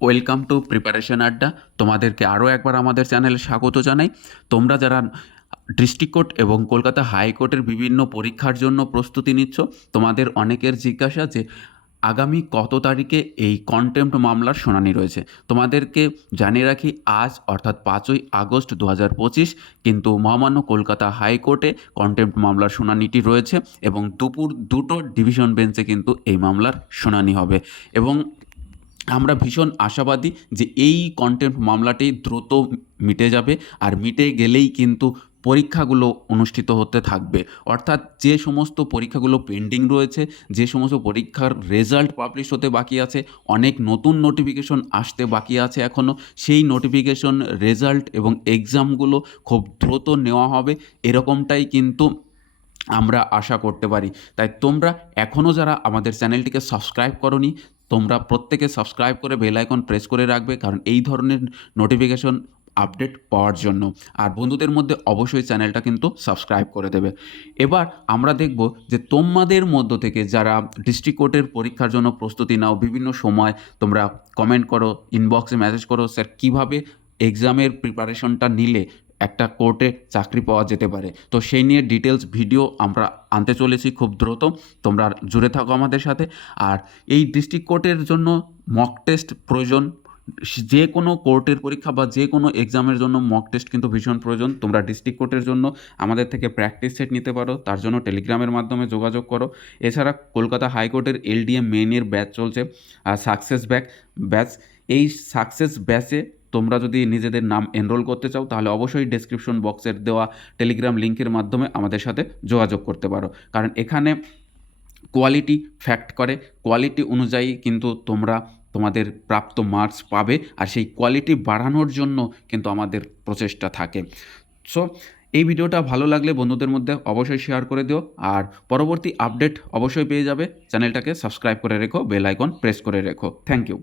Welcome to preparation আড্ডা। তোমাদেরকে আরও একবার আমাদের চ্যানেলে স্বাগত জানাই। তোমরা যারা ডিস্ট্রিক্ট কোর্ট এবং কলকাতা হাইকোর্টের বিভিন্ন পরীক্ষার জন্য প্রস্তুতি নিচ্ছ, তোমাদের অনেকের জিজ্ঞাসা যে আগামী কত তারিখে এই কন্টেম্প্ট মামলার শুনানি রয়েছে। তোমাদেরকে জানিয়ে রাখি, আজ অর্থাৎ পাঁচই আগস্ট দু পঁচিশ, কিন্তু মহামান্য কলকাতা হাইকোর্টে কন্টেম্প্ট মামলার শুনানিটি রয়েছে এবং দুপুর দুটো ডিভিশন বেঞ্চে কিন্তু এই মামলার শুনানি হবে। এবং আমরা ভীষণ আশাবাদী যে এই কন্টেম্প মামলাটি দ্রুত মিটে যাবে আর মিটে গেলেই কিন্তু পরীক্ষাগুলো অনুষ্ঠিত হতে থাকবে। অর্থাৎ যে সমস্ত পরীক্ষাগুলো পেন্ডিং রয়েছে, যে সমস্ত পরীক্ষার রেজাল্ট পাবলিশ হতে বাকি আছে, অনেক নতুন নোটিফিকেশন আসতে বাকি আছে এখনও সেই নোটিফিকেশন রেজাল্ট এবং এক্সামগুলো খুব দ্রুত নেওয়া হবে, এরকমটাই কিন্তু আমরা আশা করতে পারি। তাই তোমরা এখনও যারা আমাদের চ্যানেলটিকে সাবস্ক্রাইব করনি তোমরা প্রত্যেকে সাবস্ক্রাইব করে বেল আইকন প্রেস করে রাখবে, কারণ এই ধরনের নোটিফিকেশন আপডেট পাওয়ার জন্য। আর বন্ধুদের মধ্যে অবশ্যই চ্যানেলটা কিন্তু সাবস্ক্রাইব করে দেবে। এবার আমরা দেখব যে তোমাদের মধ্য থেকে যারা ডিস্ট্রিক্ট কোর্টের পরীক্ষার জন্য প্রস্তুতি নাও, বিভিন্ন সময় তোমরা কমেন্ট করো ইনবক্সে মেসেজ করো স্যার কীভাবে এক্সামের প্রিপারেশনটা নিলে? একটা কোর্টে চাকরি পাওয়া যেতে পারে। তো সেই নিয়ে ডিটেলস ভিডিও আমরা আনতে চলেছি খুব দ্রুত। তোমরা জুড়ে থাকো আমাদের সাথে। আর এই ডিস্ট্রিক্ট কোর্টের জন্য মক টেস্ট প্রয়োজন। যে কোনো কোর্টের পরীক্ষা বা যে কোনো এক্সামের জন্য মক টেস্ট কিন্তু ভীষণ প্রয়োজন। তোমরা ডিস্ট্রিক্ট কোর্টের জন্য আমাদের থেকে প্র্যাকটিস সেট নিতে পারো। তার জন্য টেলিগ্রামের মাধ্যমে যোগাযোগ করো। এছাড়া কলকাতা হাইকোর্টের এলডিএম মেনের ব্যাচ চলছে। আর সাকসেস ব্যাক ব্যাচ এই সাকসেস ব্যাচে তোমরা যদি নিজেদের নাম এনরোল করতে চাও, তাহলে অবশ্যই ডেসক্রিপশন বক্সের দেওয়া টেলিগ্রাম লিঙ্কের মাধ্যমে আমাদের সাথে যোগাযোগ করতে পারো। কারণ এখানে কোয়ালিটি ফ্যাক্ট করে। কোয়ালিটি অনুযায়ী কিন্তু তোমরা তোমাদের প্রাপ্ত মার্কস পাবে আর সেই কোয়ালিটি বাড়ানোর জন্য কিন্তু আমাদের প্রচেষ্টা থাকে। সো এই ভিডিওটা ভালো লাগলে বন্ধুদের মধ্যে অবশ্যই শেয়ার করে দিও আর পরবর্তী আপডেট অবশ্যই পেয়ে যাবে। চ্যানেলটাকে সাবস্ক্রাইব করে রেখো বেল আইকন প্রেস করে রেখো। Thank you